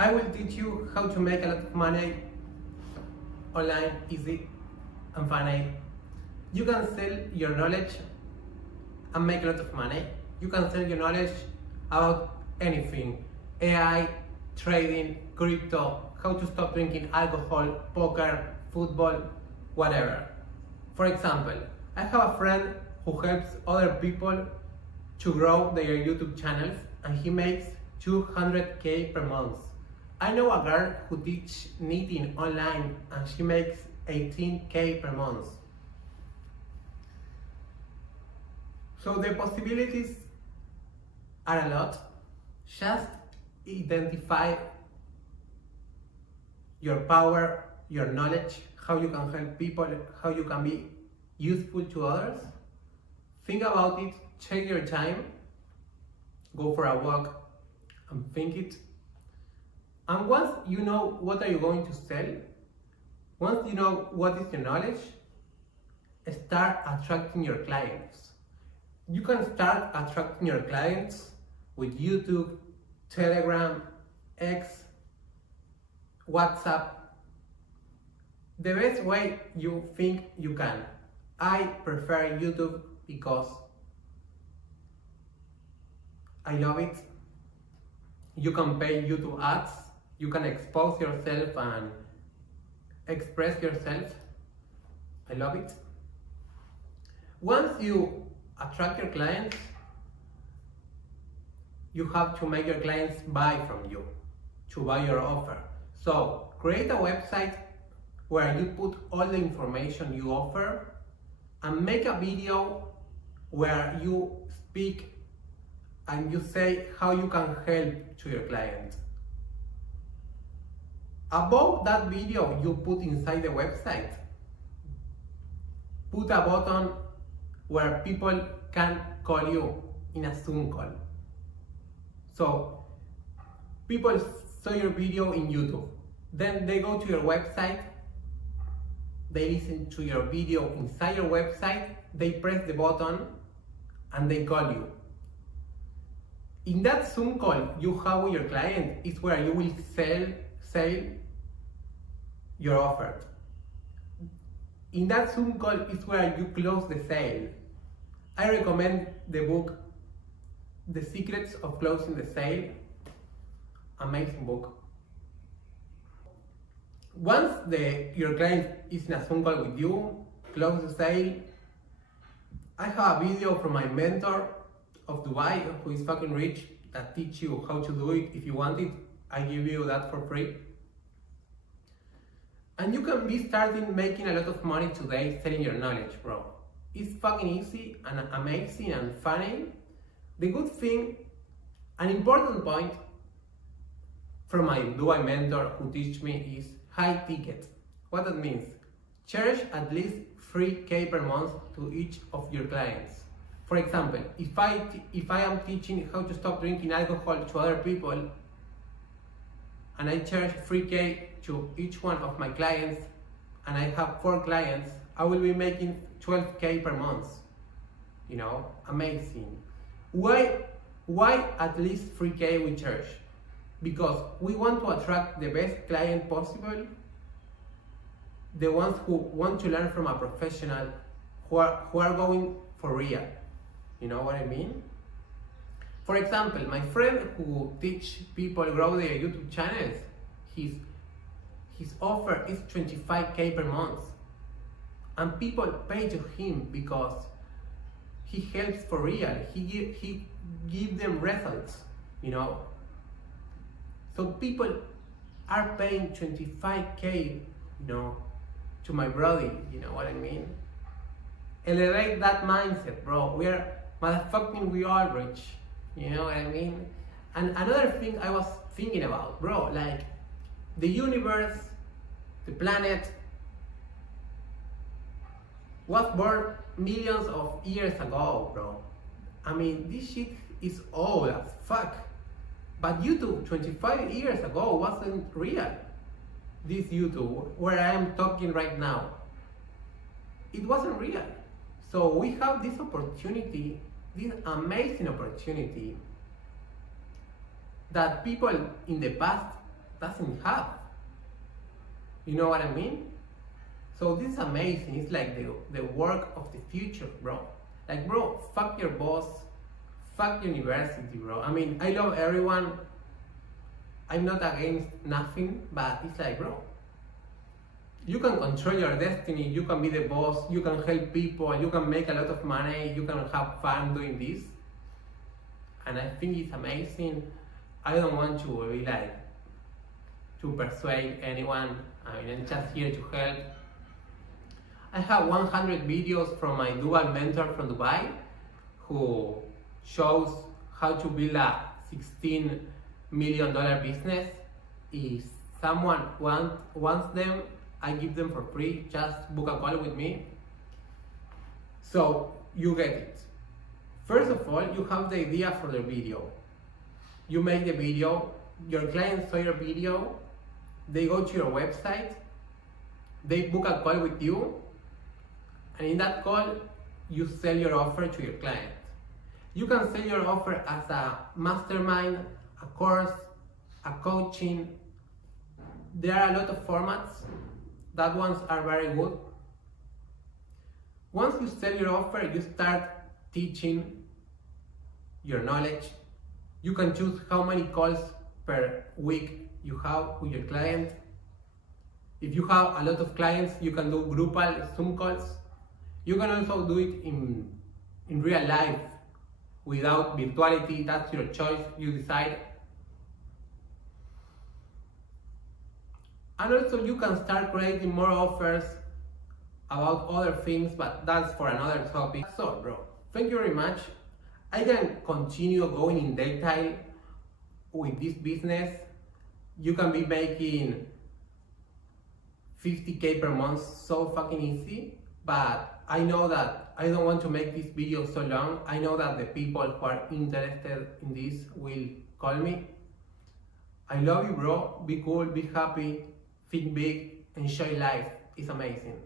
I will teach you how to make a lot of money online, easy and funny. You can sell your knowledge and make a lot of money. You can sell your knowledge about anything: AI, trading, crypto, how to stop drinking alcohol, poker, football, whatever. For example, I have a friend who helps other people to grow their YouTube channels, and he makes 200K per month. I know a girl who teaches knitting online and she makes 18K per month. So the possibilities are a lot. Just identify your power, your knowledge, how you can help people, how you can be useful to others. Think about it, take your time, go for a walk and think it. And once you know what are you going to sell, once you know what is your knowledge, start attracting your clients. You can start attracting your clients with YouTube, Telegram, X, WhatsApp, the best way you think you can. I prefer YouTube because I love it. You can pay YouTube ads, you can expose yourself and express yourself. I love it. Once you attract your clients, you have to make your clients buy from you, to buy your offer. So create a website where you put all the information you offer and make a video where you speak and you say how you can help to your client. Above that video you put inside the website, put a button where people can call you in a Zoom call. So people saw your video in YouTube, then they go to your website, they listen to your video inside your website, they press the button and they call you. In that Zoom call you have with your client is where you will sell your offer. In that Zoom call is where you close the sale. I recommend the book The Secrets of Closing the Sale. Amazing book. Once your client is in a Zoom call with you, close the sale. I have a video from my mentor of Dubai, who is fucking rich, that teach you how to do it. If you want it, I give you that for free. And you can be starting making a lot of money today selling your knowledge, bro. It's fucking easy and amazing and funny. The good thing, an important point from my Dubai mentor who teach me is high ticket. What that means? Charge at least 3K per month to each of your clients. For example, if I am teaching how to stop drinking alcohol to other people and I charge 3K to each one of my clients and I have 4 clients, I will be making 12K per month. You know, amazing. Why at least 3K we charge? Because we want to attract the best client possible, the ones who want to learn from a professional, who are going for real. You know what I mean? For example, my friend who teach people grow their YouTube channels, his offer is 25K per month. And people pay to him because he helps for real. He give them results, you know. So people are paying 25K, you know, to my brother, you know what I mean? Elevate that mindset, bro. We are rich, you know what I mean? And another thing I was thinking about, bro, like the universe, the planet, was born millions of years ago, bro. I mean, this shit is old as fuck. But YouTube 25 years ago wasn't real. This YouTube, where I am talking right now, it wasn't real. So we have this opportunity, this amazing opportunity that people in the past doesn't have. You know what I mean? So this is amazing. It's like the work of the future, bro. Like, bro, fuck your boss, fuck university, bro. I mean, I love everyone. I'm not against nothing, but it's like, bro, you can control your destiny, you can be the boss, you can help people, you can make a lot of money, you can have fun doing this. And I think it's amazing. I don't want to be like, to persuade anyone. I mean, I'm just here to help. I have 100 videos from my dual mentor from Dubai who shows how to build a $16 million business. If someone wants them, I give them for free. Just book a call with me. So you get it. First of all, you have the idea for the video. You make the video, your clients saw your video, they go to your website, they book a call with you, and in that call, you sell your offer to your client. You can sell your offer as a mastermind, a course, a coaching. There are a lot of formats. That ones are very good. Once you sell your offer, you start teaching your knowledge. You can choose how many calls per week you have with your client. If you have a lot of clients, you can do groupal Zoom calls. You can also do it in real life without virtuality. That's your choice, you decide. And also you can start creating more offers about other things, but that's for another topic. So bro, thank you very much. I can continue going in detail with this business. You can be making 50K per month so fucking easy, but I know that I don't want to make this video so long. I know that the people who are interested in this will call me. I love you, bro. Be cool, be happy, think big, enjoy life. It's amazing.